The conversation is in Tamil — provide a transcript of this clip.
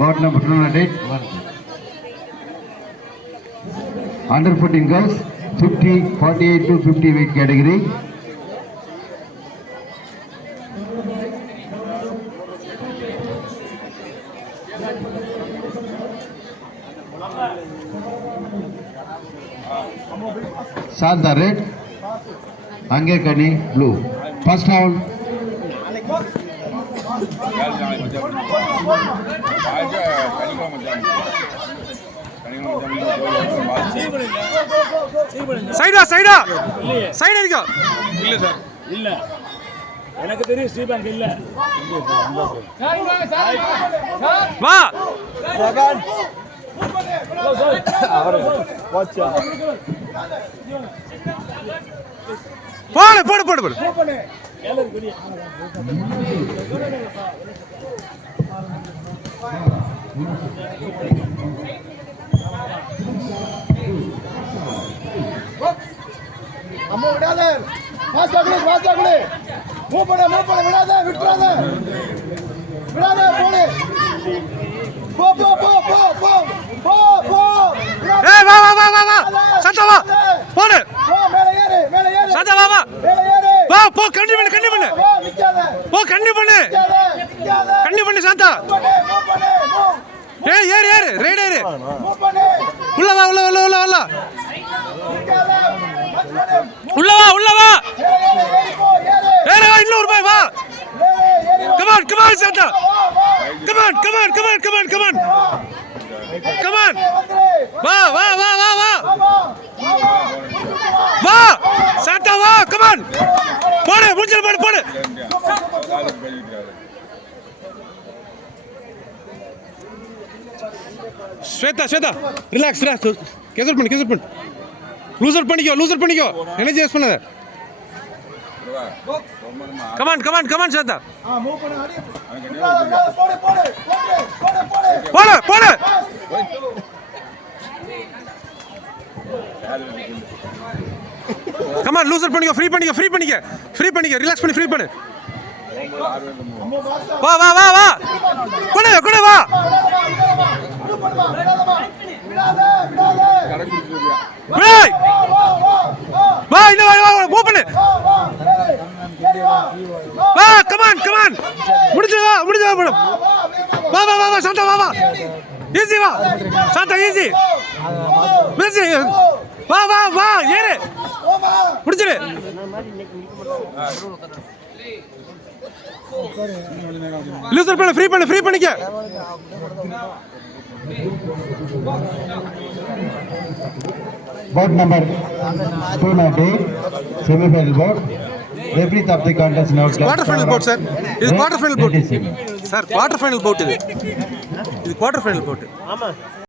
bout number 208. Under 14 girls, 50, 48 to 50 weight category. Shanta red, Angekani blue. First round. சைடா சைடா சைடு இருக்கா இல்ல சார் இல்ல எனக்கு தெரியும் ஸ்ரீபங்க் இல்ல வா ஜகன் அவரே வாட்சா போடு போடு போடு போடு எல்லாரும் குடி அம்மா விடாத பாஸ்டா குடு மூவ் பண்ண விடாத விட்டுறாத போடு போ ஏய் வா சத்தா வா போடு மேல ஏறு சத்தா வா மேல ஏறு வா போ கண்ணி பண்ணு நிக்காத போ கண்ணி பண்ணு சத்தா ஏய் ஏறு ரைட் ஏறு மூவ் பண்ணு உள்ள வா உள்ள வா ஏறு வா இன்னொரு பை வா come on சத்தா come on வா சத்தா வா come on போடு முடிஞ்சு போடு ஸ்வேதா ரிலாக்ஸ் கேசல் பண்ணு லூசர் பண்ணிக்கோ எனர்ஜி வேஸ்ட் பண்ணாத கமான் ஸ்வேதா மூவ் பண்ணு அடி போடு கமான் லூசர் பண்ணிக்கோ ஃப்ரீ பண்ணிக்க ரிலாக்ஸ் பண்ணி ஃப்ரீ பண்ணு வா கொடு வா ஏய் வா மூவ் பண்ணு வா கமான் முடிஞ்சு வா மேடம் வா சாந்தா வா ஈஸி வா சாந்தா ஈஸி வா ஏறு முடிச்சிரு லூசர் பண்ணு ஃப்ரீ பண்ணிக்க Bout number 208, semi-final bout. Every of the contest now. Quarter final bout, sir. This quarter final bout. Sir, quarter final bout. This quarter final bout.